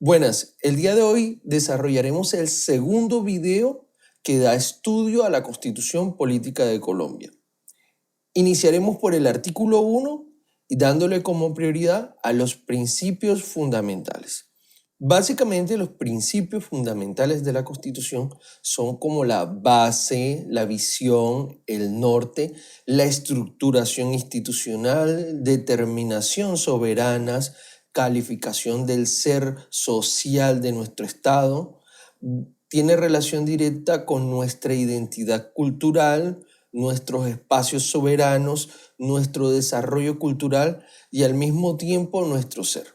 Buenas, el día de hoy desarrollaremos el segundo video que da estudio a la Constitución Política de Colombia. Iniciaremos por el artículo 1 y dándole como prioridad a los principios fundamentales. Básicamente, los principios fundamentales de la Constitución son como la base, la visión, el norte, la estructuración institucional, determinación soberanas, calificación del ser social de nuestro Estado, tiene relación directa con nuestra identidad cultural, nuestros espacios soberanos, nuestro desarrollo cultural y al mismo tiempo nuestro ser.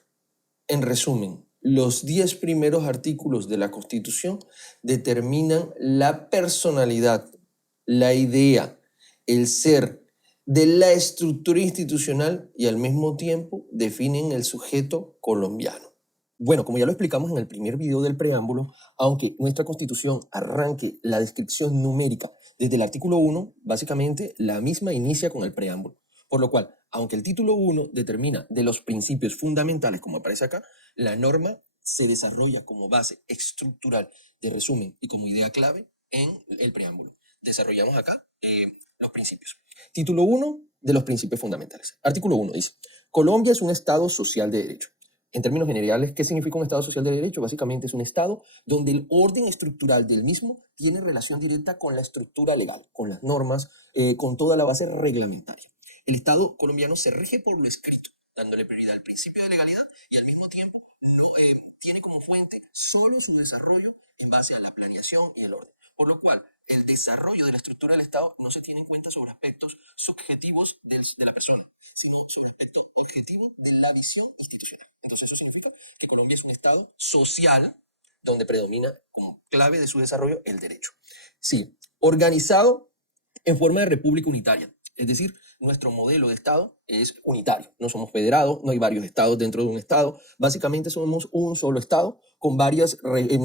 En resumen, los 10 primeros artículos de la Constitución determinan la personalidad, la idea, el ser de la estructura institucional y al mismo tiempo definen el sujeto colombiano. Bueno, como ya lo explicamos en el primer video del preámbulo, aunque nuestra Constitución arranque la descripción numérica desde el artículo 1, básicamente la misma inicia con el preámbulo. Por lo cual, aunque el título 1 determina de los principios fundamentales, como aparece acá, la norma se desarrolla como base estructural de resumen y como idea clave en el preámbulo. Desarrollamos acá los principios. Título 1 de los principios fundamentales. Artículo 1 dice, Colombia es un Estado social de derecho. En términos generales, ¿qué significa un Estado social de derecho? Básicamente es un Estado donde el orden estructural del mismo tiene relación directa con la estructura legal, con las normas, con toda la base reglamentaria. El Estado colombiano se rige por lo escrito, dándole prioridad al principio de legalidad y al mismo tiempo no, tiene como fuente solo su desarrollo en base a la planeación y el orden. Por lo cual, el desarrollo de la estructura del Estado no se tiene en cuenta sobre aspectos subjetivos de la persona, sino sobre aspectos objetivos de la visión institucional. Entonces eso significa que Colombia es un Estado social donde predomina como clave de su desarrollo el derecho. Sí, organizado en forma de república unitaria. Es decir, nuestro modelo de Estado es unitario. No somos federados, no hay varios estados dentro de un Estado. Básicamente somos un solo Estado con varias,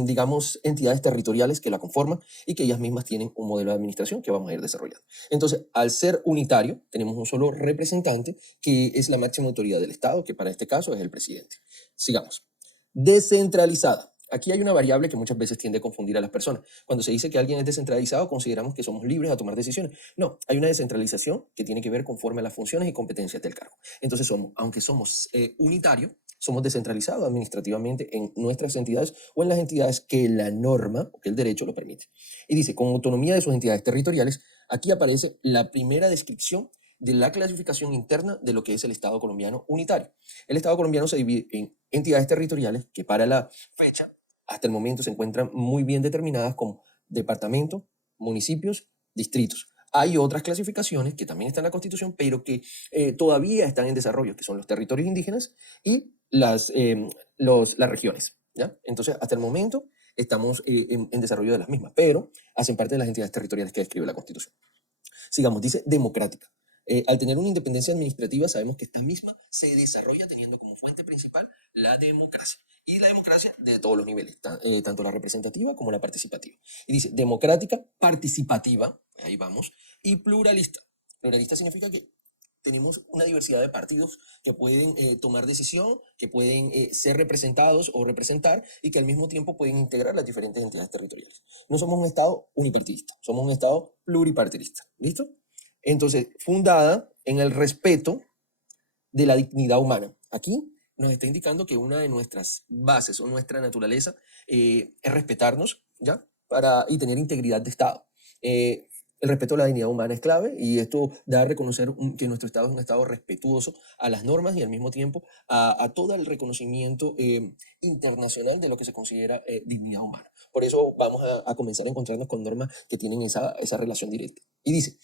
digamos, entidades territoriales que la conforman y que ellas mismas tienen un modelo de administración que vamos a ir desarrollando. Entonces, al ser unitario, tenemos un solo representante que es la máxima autoridad del Estado, que para este caso es el presidente. Sigamos. Descentralizada. Aquí hay una variable que muchas veces tiende a confundir a las personas. Cuando se dice que alguien es descentralizado, consideramos que somos libres a tomar decisiones. No, hay una descentralización que tiene que ver conforme a las funciones y competencias del cargo. Entonces, aunque somos unitarios, somos descentralizados administrativamente en nuestras entidades o en las entidades que la norma o que el derecho lo permite. Y dice, con autonomía de sus entidades territoriales, aquí aparece la primera descripción de la clasificación interna de lo que es el Estado colombiano unitario. El Estado colombiano se divide en entidades territoriales que para la fecha hasta el momento se encuentran muy bien determinadas como departamento, municipios, distritos. Hay otras clasificaciones que también están en la Constitución, pero que todavía están en desarrollo, que son los territorios indígenas y las regiones. ¿Ya? Entonces, hasta el momento estamos en desarrollo de las mismas, pero hacen parte de las entidades territoriales que describe la Constitución. Sigamos, dice democrática. Al tener una independencia administrativa, sabemos que esta misma se desarrolla teniendo como fuente principal la democracia. Y la democracia de todos los niveles, tanto la representativa como la participativa. Y dice democrática, participativa, ahí vamos, y pluralista. Pluralista significa que tenemos una diversidad de partidos que pueden tomar decisión, que pueden ser representados o representar y que al mismo tiempo pueden integrar las diferentes entidades territoriales. No somos un Estado unipartidista, somos un Estado pluripartidista. ¿Listo? Entonces, fundada en el respeto de la dignidad humana. Aquí nos está indicando que una de nuestras bases o nuestra naturaleza es respetarnos, ¿ya? Y tener integridad de Estado. El respeto a la dignidad humana es clave y esto da a reconocer que nuestro Estado es un Estado respetuoso a las normas y al mismo tiempo a todo el reconocimiento internacional de lo que se considera dignidad humana. Por eso vamos a comenzar a encontrarnos con normas que tienen esa relación directa. Y dice,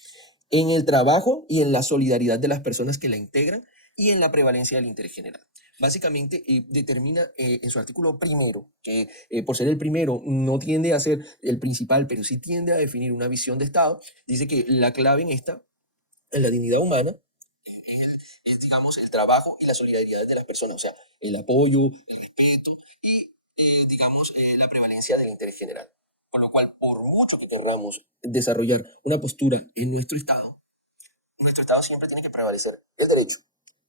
en el trabajo y en la solidaridad de las personas que la integran y en la prevalencia del interés general. Básicamente determina en su artículo primero, que por ser el primero no tiende a ser el principal, pero sí tiende a definir una visión de Estado, dice que la clave en la dignidad humana, es, digamos, el trabajo y la solidaridad de las personas, o sea, el apoyo, el respeto y, digamos, la prevalencia del interés general. Por lo cual, por mucho que queramos desarrollar una postura en nuestro Estado siempre tiene que prevalecer el derecho,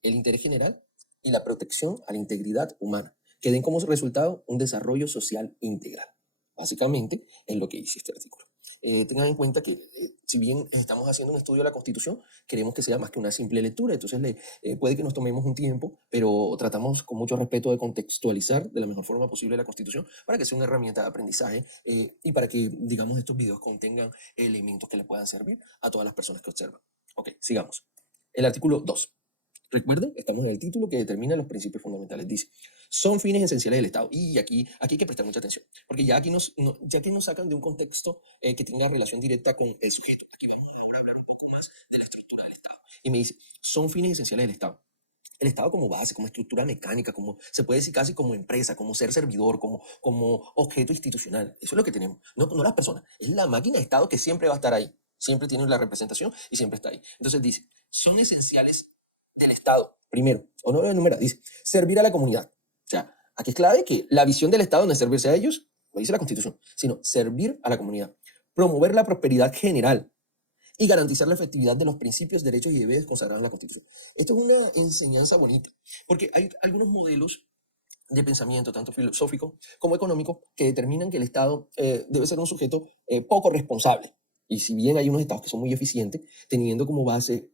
el interés general y la protección a la integridad humana, que den como resultado un desarrollo social integral. Básicamente es lo que dice este artículo. Tengan en cuenta que si bien estamos haciendo un estudio de la Constitución, queremos que sea más que una simple lectura, entonces puede que nos tomemos un tiempo, pero tratamos con mucho respeto de contextualizar de la mejor forma posible la Constitución para que sea una herramienta de aprendizaje y para que, digamos, estos videos contengan elementos que le puedan servir a todas las personas que observan. Ok, sigamos. El artículo 2. Recuerden, estamos en el título que determina los principios fundamentales. Dice, son fines esenciales del Estado. Y aquí hay que prestar mucha atención, porque ya aquí ya que nos sacan de un contexto que tenga relación directa con el sujeto. Aquí vamos ahora a hablar un poco más de la estructura del Estado. Y me dice, son fines esenciales del Estado. El Estado como base, como estructura mecánica, como se puede decir casi como empresa, como ser servidor, como objeto institucional. Eso es lo que tenemos, no las personas. Es la máquina de Estado que siempre va a estar ahí. Siempre tiene la representación y siempre está ahí. Entonces dice, son esenciales del Estado. Primero, o no lo enumera, dice, servir a la comunidad. O sea, aquí es clave que la visión del Estado no es servirse a ellos, lo dice la Constitución, sino servir a la comunidad. Promover la prosperidad general y garantizar la efectividad de los principios, derechos y deberes consagrados en la Constitución. Esto es una enseñanza bonita, porque hay algunos modelos de pensamiento, tanto filosófico como económico, que determinan que el Estado debe ser un sujeto poco responsable. Y si bien hay unos estados que son muy eficientes, teniendo como base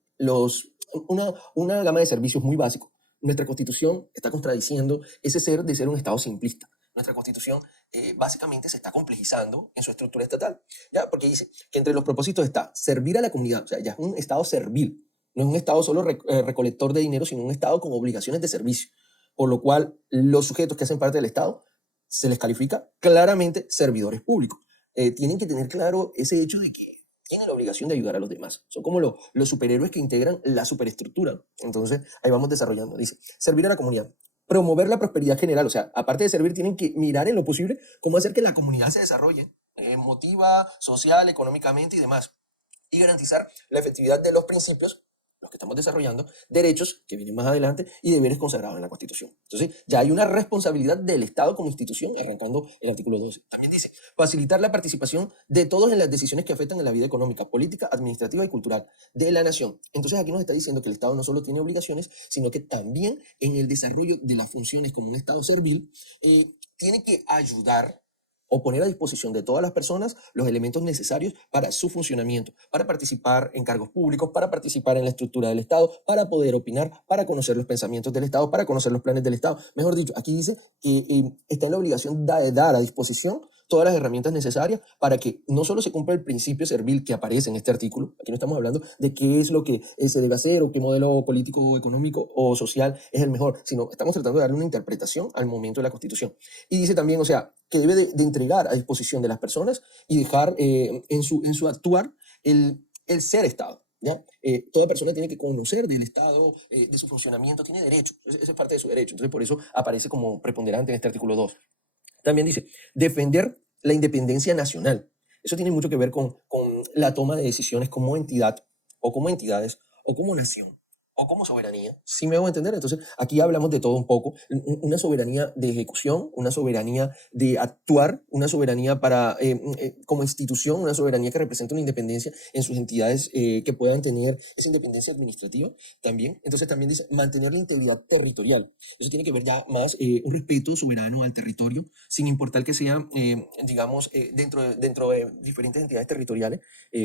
una gama de servicios muy básicos, nuestra Constitución está contradiciendo ese ser de ser un Estado simplista. Nuestra Constitución básicamente se está complejizando en su estructura estatal, ¿ya? Porque dice que entre los propósitos está servir a la comunidad, o sea, ya es un Estado servil, no es un Estado solo recolector de dinero, sino un Estado con obligaciones de servicio, por lo cual los sujetos que hacen parte del Estado se les califica claramente servidores públicos. Tienen que tener claro ese hecho de que tienen la obligación de ayudar a los demás. Son como los superhéroes que integran la superestructura. Entonces, ahí vamos desarrollando. Dice, servir a la comunidad, promover la prosperidad general. O sea, aparte de servir, tienen que mirar en lo posible cómo hacer que la comunidad se desarrolle, emotiva, social, económicamente y demás. Y garantizar la efectividad de los principios, los que estamos desarrollando, derechos que vienen más adelante y deberes consagrados en la Constitución. Entonces, ya hay una responsabilidad del Estado como institución, arrancando el artículo 12. También dice, facilitar la participación de todos en las decisiones que afectan en la vida económica, política, administrativa y cultural de la nación. Entonces, aquí nos está diciendo que el Estado no solo tiene obligaciones, sino que también en el desarrollo de las funciones como un Estado servil, tiene que ayudar o poner a disposición de todas las personas los elementos necesarios para su funcionamiento, para participar en cargos públicos, para participar en la estructura del Estado, para poder opinar, para conocer los pensamientos del Estado, para conocer los planes del Estado. Mejor dicho, aquí dice que está en la obligación de dar a disposición todas las herramientas necesarias para que no solo se cumpla el principio servil que aparece en este artículo, aquí no estamos hablando de qué es lo que se debe hacer o qué modelo político, económico o social es el mejor, sino estamos tratando de darle una interpretación al momento de la Constitución. Y dice también, o sea, que debe de entregar a disposición de las personas y dejar en su actuar el ser Estado. ¿Ya? Toda persona tiene que conocer del Estado, de su funcionamiento, tiene derecho, esa es parte de su derecho, entonces por eso aparece como preponderante en este artículo 2. También dice, defender la independencia nacional. Eso tiene mucho que ver con la toma de decisiones como entidad o como entidades o como nación o como soberanía. ¿Sí me hago entender? Entonces, aquí hablamos de todo un poco. Una soberanía de ejecución, una soberanía de actuar, una soberanía como institución, una soberanía que representa una independencia en sus entidades que puedan tener esa independencia administrativa también. Entonces, también dice mantener la integridad territorial. Eso tiene que ver ya más un respeto soberano al territorio, sin importar que sea, digamos, dentro de diferentes entidades territoriales,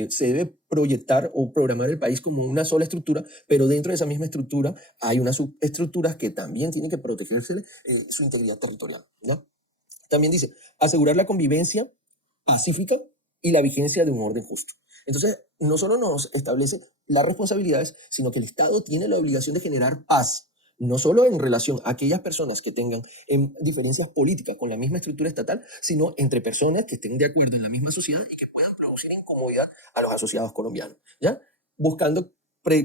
se debe proyectar o programar el país como una sola estructura, pero dentro de esa misma estructura hay unas subestructuras que también tienen que protegerse su integridad territorial, ¿no? También dice, asegurar la convivencia pacífica y la vigencia de un orden justo. Entonces, no solo nos establece las responsabilidades, sino que el Estado tiene la obligación de generar paz, no solo en relación a aquellas personas que tengan diferencias políticas con la misma estructura estatal, sino entre personas que estén de acuerdo en la misma sociedad y que puedan producir incomodidad a los asociados colombianos, ¿ya? Buscando,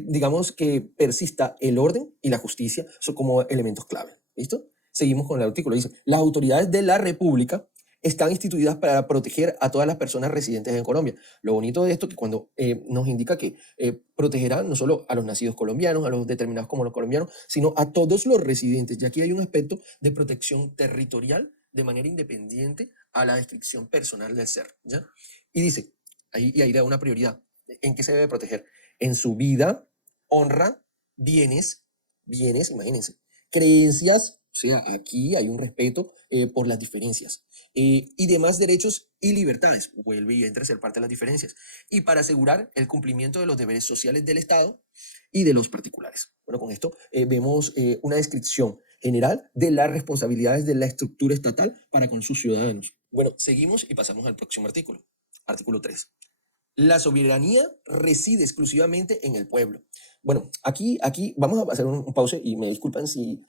digamos, que persista el orden y la justicia son como elementos clave. ¿Listo? Seguimos con el artículo. Dice, las autoridades de la República están instituidas para proteger a todas las personas residentes en Colombia. Lo bonito de esto es que cuando nos indica que protegerán no solo a los nacidos colombianos, a los determinados como los colombianos, sino a todos los residentes. Ya aquí hay un aspecto de protección territorial de manera independiente a la descripción personal del ser, ¿ya? Y dice, ahí da una prioridad. ¿En qué se debe proteger? En su vida, honra, bienes, imagínense, creencias, O sea, aquí hay un respeto por las diferencias y demás derechos y libertades. Vuelve y entra a ser parte de las diferencias. Y para asegurar el cumplimiento de los deberes sociales del Estado y de los particulares. Bueno, con esto vemos una descripción general de las responsabilidades de la estructura estatal para con sus ciudadanos. Bueno, seguimos y pasamos al próximo artículo. Artículo 3. La soberanía reside exclusivamente en el pueblo. Bueno, aquí vamos a hacer un pause y me disculpan si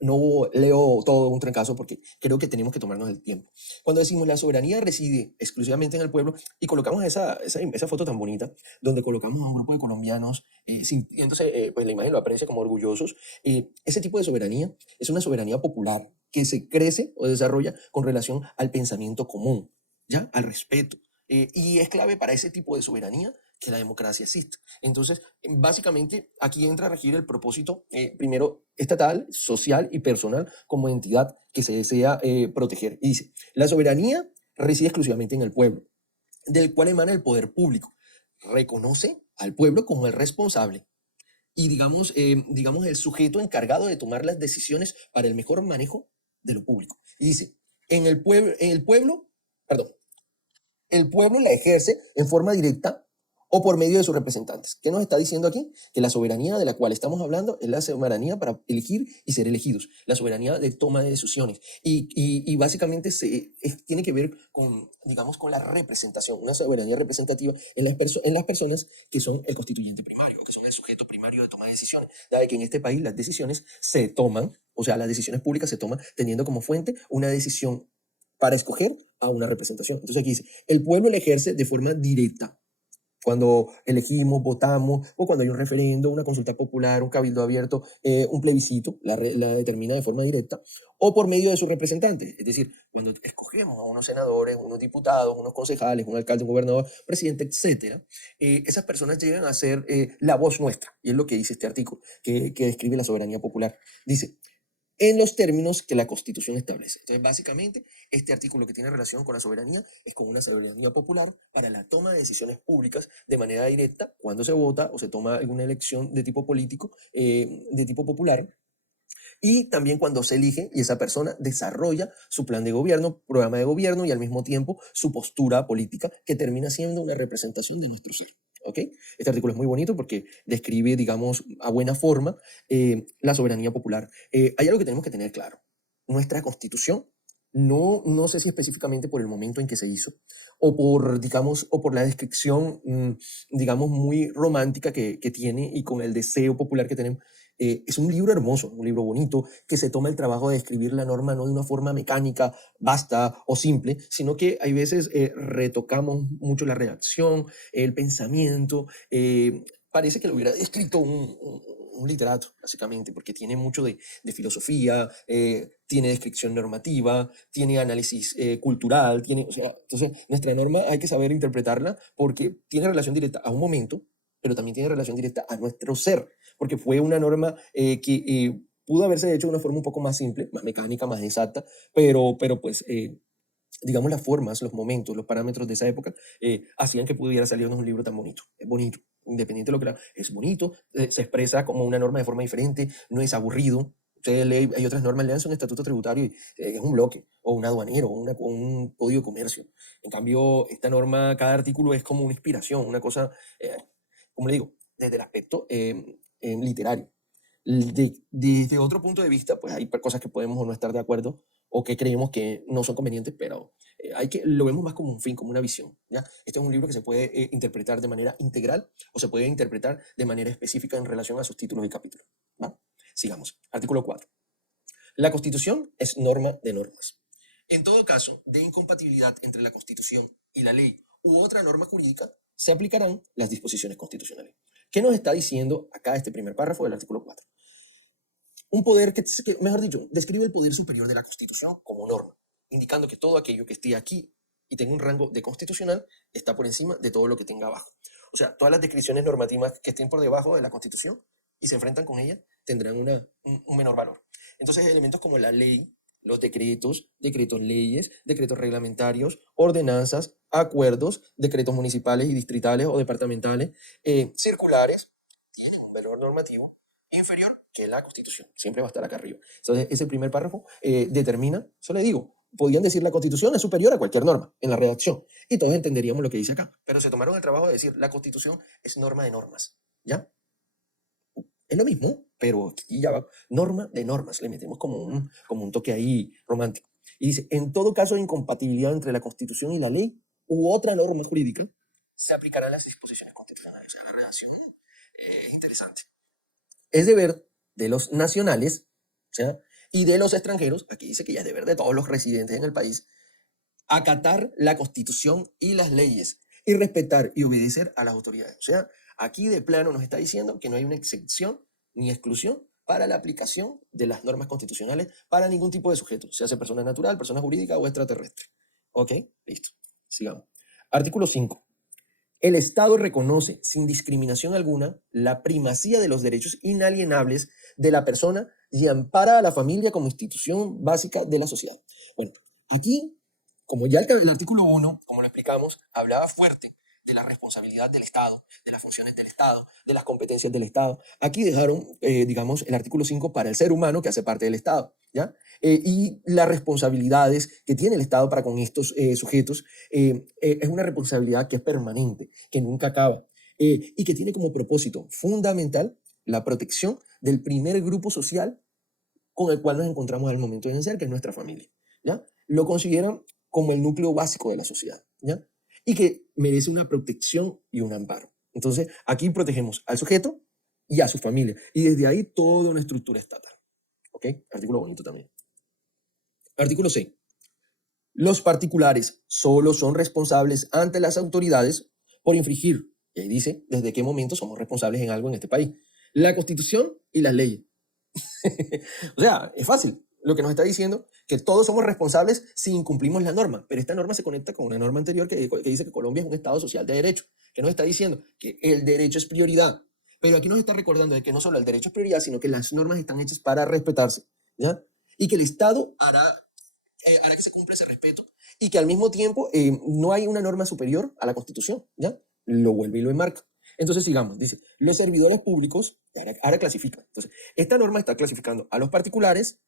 no leo todo un trancazo porque creo que tenemos que tomarnos el tiempo. Cuando decimos la soberanía reside exclusivamente en el pueblo y colocamos esa foto tan bonita donde colocamos a un grupo de colombianos sintiéndose, pues la imagen lo aprecia como orgullosos, ese tipo de soberanía es una soberanía popular que se crece o desarrolla con relación al pensamiento común, ¿ya? Al respeto. Y es clave para ese tipo de soberanía que la democracia existe. Entonces, básicamente, aquí entra a regir el propósito, primero, estatal, social y personal como entidad que se desea proteger. Y dice, la soberanía reside exclusivamente en el pueblo, del cual emana el poder público. Reconoce al pueblo como el responsable y, digamos, el sujeto encargado de tomar las decisiones para el mejor manejo de lo público. Y dice, perdón, el pueblo la ejerce en forma directa o por medio de sus representantes. ¿Qué nos está diciendo aquí? Que la soberanía de la cual estamos hablando es la soberanía para elegir y ser elegidos, la soberanía de toma de decisiones. Y básicamente tiene que ver con, digamos, con la representación, una soberanía representativa en las personas que son el constituyente primario, que son el sujeto primario de toma de decisiones. Dado que en este país las decisiones se toman, o sea, las decisiones públicas se toman teniendo como fuente una decisión para escoger a una representación. Entonces aquí dice, el pueblo la ejerce de forma directa. Cuando elegimos, votamos, o cuando hay un referendo, una consulta popular, un cabildo abierto, un plebiscito, la determina de forma directa, o por medio de sus representantes. Es decir, cuando escogemos a unos senadores, unos diputados, unos concejales, un alcalde, un gobernador, presidente, etcétera, esas personas llegan a ser la voz nuestra. Y es lo que dice este artículo, que describe la soberanía popular. Dice, en los términos que la Constitución establece. Entonces, básicamente, este artículo que tiene relación con la soberanía es con una soberanía popular para la toma de decisiones públicas de manera directa cuando se vota o se toma alguna elección de tipo político, de tipo popular, y también cuando se elige y esa persona desarrolla su plan de gobierno, programa de gobierno y al mismo tiempo su postura política que termina siendo una representación de nuestro ser. ¿Ok? Este artículo es muy bonito porque describe, digamos, a buena forma la soberanía popular. Hay algo que tenemos que tener claro. Nuestra constitución, no sé si específicamente por el momento en que se hizo o por, digamos, o por la descripción, digamos, muy romántica que tiene y con el deseo popular que tenemos, es un libro hermoso, un libro bonito, que se toma el trabajo de escribir la norma no de una forma mecánica, basta o simple, sino que hay veces retocamos mucho la redacción, el pensamiento. Parece que lo hubiera escrito un literato, básicamente, porque tiene mucho de filosofía, tiene descripción normativa, tiene análisis cultural, o sea, entonces nuestra norma hay que saber interpretarla porque tiene relación directa a un momento, pero también tiene relación directa a nuestro ser, porque fue una norma que pudo haberse hecho de una forma un poco más simple, más mecánica, más exacta, pero pues, digamos, las formas, los momentos, los parámetros de esa época hacían que pudiera salirnos un libro tan bonito. Es bonito, independiente de lo que es bonito, se expresa como una norma de forma diferente, no es aburrido. Ustedes leen, hay otras normas, lean un estatuto tributario y es un bloque, o un aduanero, o un código de comercio. En cambio, esta norma, cada artículo es como una inspiración, una cosa, como le digo, desde el aspecto literario. Desde otro punto de vista, pues hay cosas que podemos o no estar de acuerdo o que creemos que no son convenientes, pero lo vemos más como un fin, como una visión, ¿ya? Este es un libro que se puede interpretar de manera integral o se puede interpretar de manera específica en relación a sus títulos y capítulos, ¿va? Sigamos. Artículo 4. La Constitución es norma de normas. En todo caso de incompatibilidad entre la Constitución y la ley u otra norma jurídica, se aplicarán las disposiciones constitucionales. ¿Qué nos está diciendo acá este primer párrafo del artículo 4? Un poder mejor dicho, describe el poder superior de la Constitución como norma, indicando que todo aquello que esté aquí y tenga un rango de constitucional está por encima de todo lo que tenga abajo. O sea, todas las descripciones normativas que estén por debajo de la Constitución y se enfrentan con ella tendrán un menor valor. Entonces, elementos como la ley, los decretos, decretos leyes, decretos reglamentarios, ordenanzas, acuerdos, decretos municipales y distritales o departamentales, circulares, tienen un valor normativo inferior que la Constitución. Siempre va a estar acá arriba. Entonces, ese primer párrafo determina, eso le digo, podían decir la Constitución es superior a cualquier norma en la redacción y todos entenderíamos lo que dice acá. Pero se tomaron el trabajo de decir la Constitución es norma de normas, ¿ya? Es lo mismo, pero aquí ya va, norma de normas, le metemos como un toque ahí romántico. Y dice, en todo caso de incompatibilidad entre la Constitución y la ley u otra norma jurídica, se aplicarán las disposiciones constitucionales. O sea, la redacción es interesante. Es deber de los nacionales, o sea, y de los extranjeros, aquí dice que ya es deber de todos los residentes en el país, acatar la Constitución y las leyes y respetar y obedecer a las autoridades. O sea, aquí de plano nos está diciendo que no hay una excepción ni exclusión para la aplicación de las normas constitucionales para ningún tipo de sujeto, sea persona natural, persona jurídica o extraterrestre. ¿Ok? Listo. Sigamos. Artículo 5. El Estado reconoce sin discriminación alguna la primacía de los derechos inalienables de la persona y ampara a la familia como institución básica de la sociedad. Bueno, aquí, como ya el artículo 1, como lo explicamos, hablaba fuerte de la responsabilidad del Estado, de las funciones del Estado, de las competencias del Estado. Aquí dejaron, digamos, el artículo 5 para el ser humano que hace parte del Estado, ¿ya? Y las responsabilidades que tiene el Estado para con estos sujetos es una responsabilidad que es permanente, que nunca acaba, y que tiene como propósito fundamental la protección del primer grupo social con el cual nos encontramos al momento de nacer, que es nuestra familia, ¿ya? Lo consideran como el núcleo básico de la sociedad, ¿ya? Y que merece una protección y un amparo. Entonces, aquí protegemos al sujeto y a su familia, y desde ahí toda una estructura estatal, ¿ok? Artículo bonito también. Artículo 6. Los particulares solo son responsables ante las autoridades por infringir, y ahí dice, desde qué momento somos responsables en algo en este país, la Constitución y las leyes. O sea, es fácil. Lo que nos está diciendo que todos somos responsables si incumplimos la norma, pero esta norma se conecta con una norma anterior que dice que Colombia es un Estado social de derecho, que nos está diciendo que el derecho es prioridad. Pero aquí nos está recordando de que no solo el derecho es prioridad, sino que las normas están hechas para respetarse, ¿ya? Y que el Estado hará que se cumpla ese respeto y que al mismo tiempo no hay una norma superior a la Constitución, ¿ya? Lo vuelve y lo enmarca. Entonces, sigamos, dice, los servidores públicos, ahora clasifica. Entonces, esta norma está clasificando a los particulares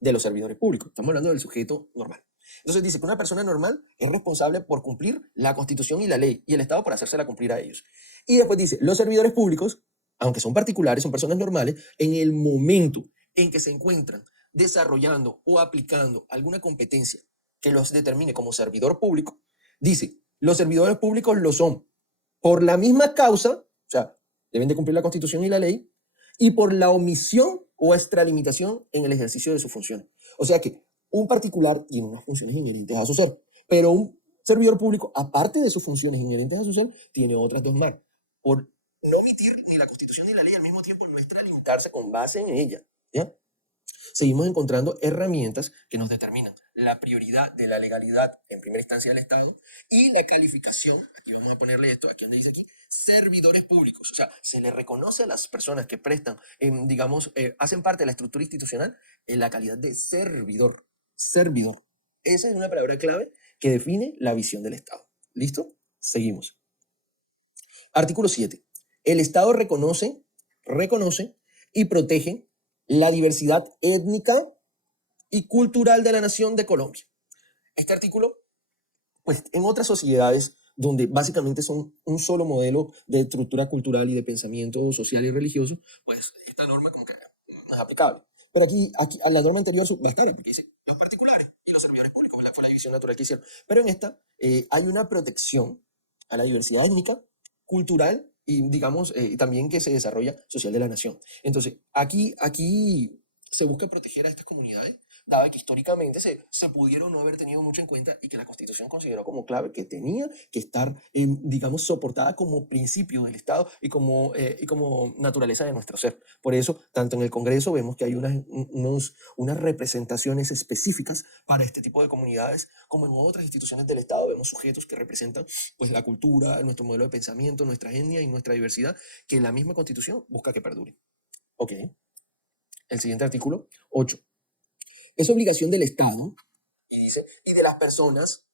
de los servidores públicos. Estamos hablando del sujeto normal. Entonces, dice que una persona normal es responsable por cumplir la Constitución y la ley, y el Estado por hacérsela cumplir a ellos. Y después dice, los servidores públicos, aunque son particulares, son personas normales, en el momento en que se encuentran desarrollando o aplicando alguna competencia que los determine como servidor público, dice, los servidores públicos lo son por la misma causa, o sea, deben de cumplir la Constitución y la ley, y por la omisión o extralimitación en el ejercicio de sus funciones. O sea que un particular tiene unas funciones inherentes a su ser, pero un servidor público, aparte de sus funciones inherentes a su ser, tiene otras dos más, por no omitir ni la Constitución ni la ley, al mismo tiempo no extralimitarse con base en ella, ¿ya? Seguimos encontrando herramientas que nos determinan la prioridad de la legalidad en primera instancia del Estado y la calificación, aquí vamos a ponerle esto, aquí donde dice aquí, servidores públicos, o sea, se le reconoce a las personas que prestan, digamos, hacen parte de la estructura institucional en la calidad de servidor, servidor. Esa es una palabra clave que define la visión del Estado. ¿Listo? Seguimos. Artículo 7. El Estado reconoce y protege la diversidad étnica y cultural de la nación de Colombia. Este artículo, pues en otras sociedades donde básicamente son un solo modelo de estructura cultural y de pensamiento social y religioso, pues esta norma como que no es aplicable. Pero aquí a la norma anterior va a estar, porque dice los particulares y los servidores públicos, fue la división natural que hicieron. Pero en esta hay una protección a la diversidad étnica, cultural y digamos también que se desarrolla social de la nación. Entonces, aquí se busca proteger a estas comunidades, dado que históricamente se pudieron no haber tenido mucho en cuenta y que la Constitución consideró como clave que tenía que estar, digamos, soportada como principio del Estado y como naturaleza de nuestro ser. Por eso, tanto en el Congreso vemos que hay unas representaciones específicas para este tipo de comunidades, como en otras instituciones del Estado vemos sujetos que representan pues, la cultura, nuestro modelo de pensamiento, nuestra etnia y nuestra diversidad, que la misma Constitución busca que perdure. Ok. El siguiente artículo, 8. Es obligación del Estado, y dice, y de las personas,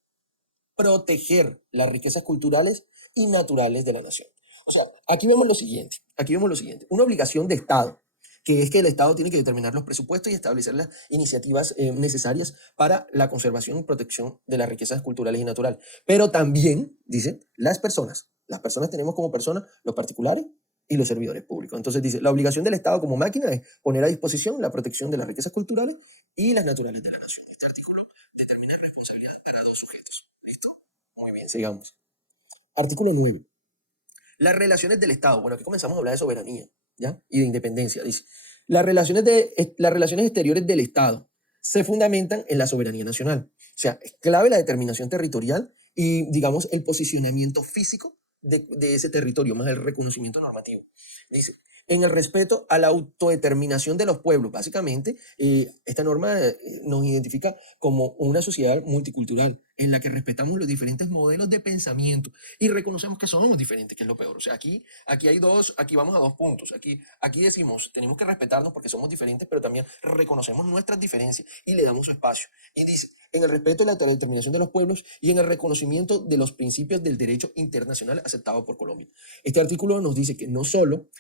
proteger las riquezas culturales y naturales de la nación. O sea, aquí vemos lo siguiente, una obligación de Estado, que es que el Estado tiene que determinar los presupuestos y establecer las iniciativas necesarias para la conservación y protección de las riquezas culturales y naturales. Pero también, dice, las personas. Las personas tenemos como personas los particulares y los servidores públicos. Entonces dice, la obligación del Estado como máquina es poner a disposición la protección de las riquezas culturales y las naturales de la nación. Este artículo determina responsabilidad para dos sujetos. ¿Listo? Muy bien, sigamos. Artículo 9. Las relaciones del Estado. Bueno, aquí comenzamos a hablar de soberanía, ¿ya? Y de independencia. Dice, las relaciones exteriores del Estado se fundamentan en la soberanía nacional. O sea, es clave la determinación territorial y, digamos, el posicionamiento físico de ese territorio, más el reconocimiento normativo. Dice, en el respeto a la autodeterminación de los pueblos. Básicamente, esta norma nos identifica como una sociedad multicultural en la que respetamos los diferentes modelos de pensamiento y reconocemos que somos diferentes, que es lo peor. O sea, aquí vamos a dos puntos. Aquí decimos, tenemos que respetarnos porque somos diferentes, pero también reconocemos nuestras diferencias y le damos su espacio. Y dice, en el respeto y la autodeterminación de los pueblos y en el reconocimiento de los principios del derecho internacional aceptado por Colombia. Este artículo nos dice que no solo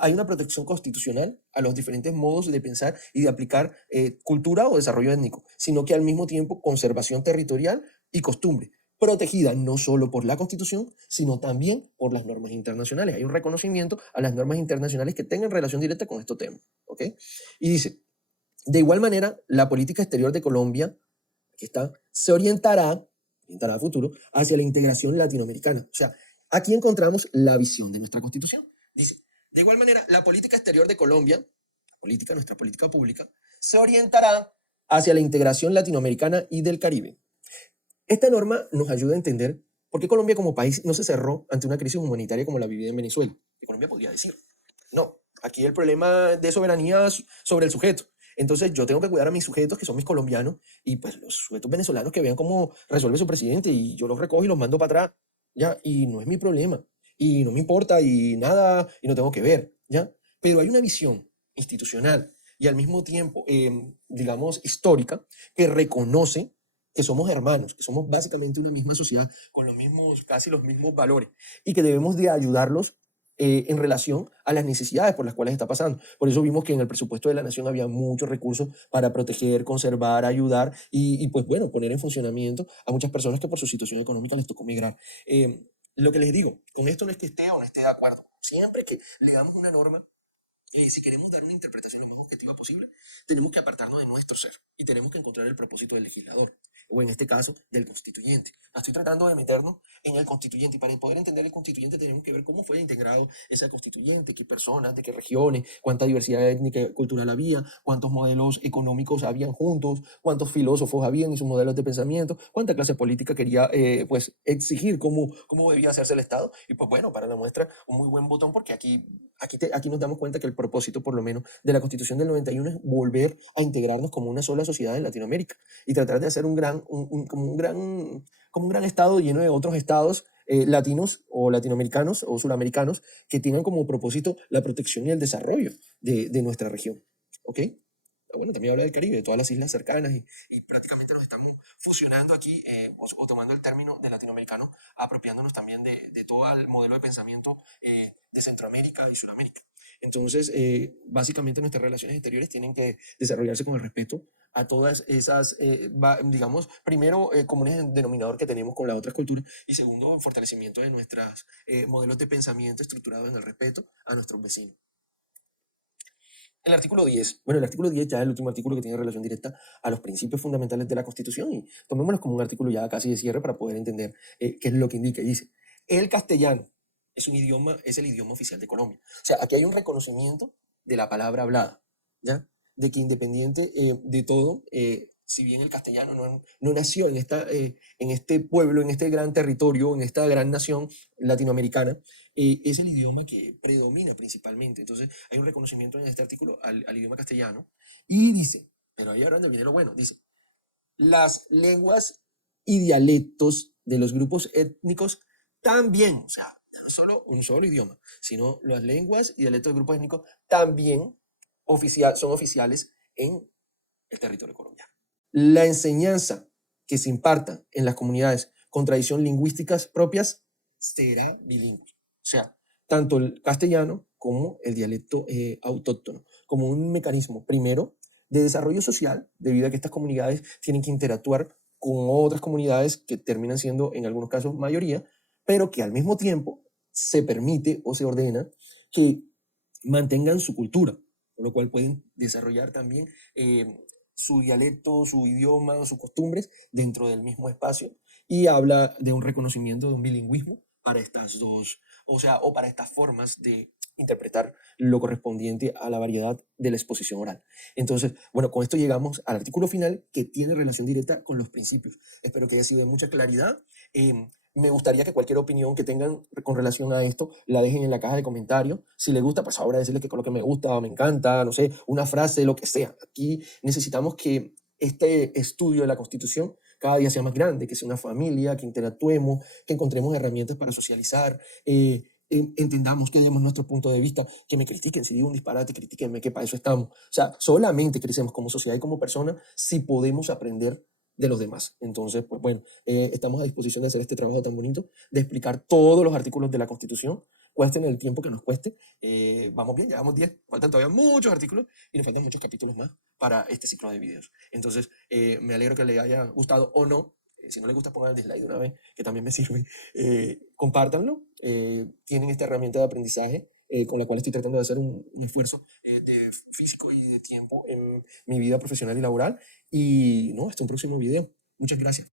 hay una protección constitucional a los diferentes modos de pensar y de aplicar cultura o desarrollo étnico, sino que al mismo tiempo conservación territorial y costumbre, protegida no solo por la Constitución, sino también por las normas internacionales. Hay un reconocimiento a las normas internacionales que tengan relación directa con estos temas. ¿Ok? Y dice, de igual manera, la política exterior de Colombia, aquí está, se orientará a futuro hacia la integración latinoamericana. O sea, aquí encontramos la visión de nuestra Constitución. Dice, de igual manera, la política exterior de Colombia, nuestra política pública, se orientará hacia la integración latinoamericana y del Caribe. Esta norma nos ayuda a entender por qué Colombia como país no se cerró ante una crisis humanitaria como la vivida en Venezuela. Que Colombia podría decir, no, aquí el problema de soberanía es sobre el sujeto. Entonces yo tengo que cuidar a mis sujetos, que son mis colombianos, y pues los sujetos venezolanos que vean cómo resuelve su presidente, y yo los recojo y los mando para atrás, ¿ya? Y no es mi problema, y no me importa, y nada, y no tengo que ver, ¿ya? Pero hay una visión institucional y al mismo tiempo, digamos, histórica, que reconoce que somos hermanos, que somos básicamente una misma sociedad, con los mismos, casi los mismos valores, y que debemos de ayudarlos en relación a las necesidades por las cuales está pasando. Por eso vimos que en el presupuesto de la nación había muchos recursos para proteger, conservar, ayudar y pues bueno, poner en funcionamiento a muchas personas que por su situación económica les tocó migrar. Lo que les digo, con esto no es que esté o no esté de acuerdo. Siempre que le damos una norma, si queremos dar una interpretación lo más objetiva posible, tenemos que apartarnos de nuestro ser y tenemos que encontrar el propósito del legislador, o en este caso, del constituyente. Estoy tratando de meternos en el constituyente y para poder entender el constituyente tenemos que ver cómo fue integrado ese constituyente, qué personas, de qué regiones, cuánta diversidad étnica y cultural había, cuántos modelos económicos habían juntos, cuántos filósofos habían en sus modelos de pensamiento, cuánta clase política quería pues exigir cómo debía hacerse el Estado. Y pues bueno, para la muestra, un muy buen botón porque aquí nos damos cuenta que el propósito, por lo menos, de la Constitución del 91 es volver a integrarnos como una sola sociedad en Latinoamérica y tratar de hacer como un gran estado lleno de otros estados latinos o latinoamericanos o suramericanos que tengan como propósito la protección y el desarrollo de nuestra región. ¿Ok? Bueno, también habla del Caribe, de todas las islas cercanas y prácticamente nos estamos fusionando aquí o tomando el término de latinoamericano, apropiándonos también de todo el modelo de pensamiento de Centroamérica y Sudamérica. Entonces, básicamente nuestras relaciones exteriores tienen que desarrollarse con el respeto a todas esas, digamos, primero, comunes denominador que tenemos con las otras culturas y segundo, fortalecimiento de nuestros modelos de pensamiento estructurados en el respeto a nuestros vecinos. El artículo 10. Bueno, el artículo 10 ya es el último artículo que tiene relación directa a los principios fundamentales de la Constitución y tomémoslo como un artículo ya casi de cierre para poder entender qué es lo que indica. Y dice, el castellano es el idioma oficial de Colombia. O sea, aquí hay un reconocimiento de la palabra hablada, ¿ya? De que independiente de todo, si bien el castellano no nació en este pueblo, en este gran territorio, en esta gran nación latinoamericana, es el idioma que predomina principalmente. Entonces, hay un reconocimiento en este artículo al idioma castellano. Y dice, pero ahí ahora donde viene lo bueno, dice, las lenguas y dialectos de los grupos étnicos también, o sea, no solo un solo idioma, sino las lenguas y dialectos de grupos étnicos también son oficiales en el territorio colombiano. La enseñanza que se imparta en las comunidades con tradición lingüísticas propias será bilingüe. O sea, tanto el castellano como el dialecto autóctono. como un mecanismo, primero, de desarrollo social, debido a que estas comunidades tienen que interactuar con otras comunidades que terminan siendo, en algunos casos, mayoría, pero que al mismo tiempo se permite o se ordena que mantengan su cultura, con lo cual pueden desarrollar también su dialecto, su idioma, sus costumbres dentro del mismo espacio, y habla de un reconocimiento de un bilingüismo para estas dos, o sea, o para estas formas de interpretar lo correspondiente a la variedad de la exposición oral. Entonces, bueno, con esto llegamos al artículo final, que tiene relación directa con los principios. Espero que haya sido de mucha claridad. Me gustaría que cualquier opinión que tengan con relación a esto la dejen en la caja de comentarios. Si les gusta, pues ahora decirles que coloquen me gusta o me encanta, no sé, una frase, lo que sea. Aquí necesitamos que este estudio de la Constitución cada día sea más grande, que sea una familia, que interactuemos, que encontremos herramientas para socializar, entendamos, que demos nuestro punto de vista, que me critiquen, si digo un disparate, critiquenme, que para eso estamos. O sea, solamente crecemos como sociedad y como persona si podemos aprender de los demás. Entonces, pues bueno, estamos a disposición de hacer este trabajo tan bonito, de explicar todos los artículos de la Constitución, cuesten el tiempo que nos cueste. Vamos bien, llevamos 10, faltan todavía muchos artículos y nos faltan muchos capítulos más para este ciclo de videos. Entonces, me alegro que les haya gustado o no. Si no les gusta, pongan el dislike de una vez, que también me sirve. Compártanlo. Tienen esta herramienta de aprendizaje con la cual estoy tratando de hacer un esfuerzo de físico y de tiempo en mi vida profesional y laboral. Y no, hasta un próximo video. Muchas gracias.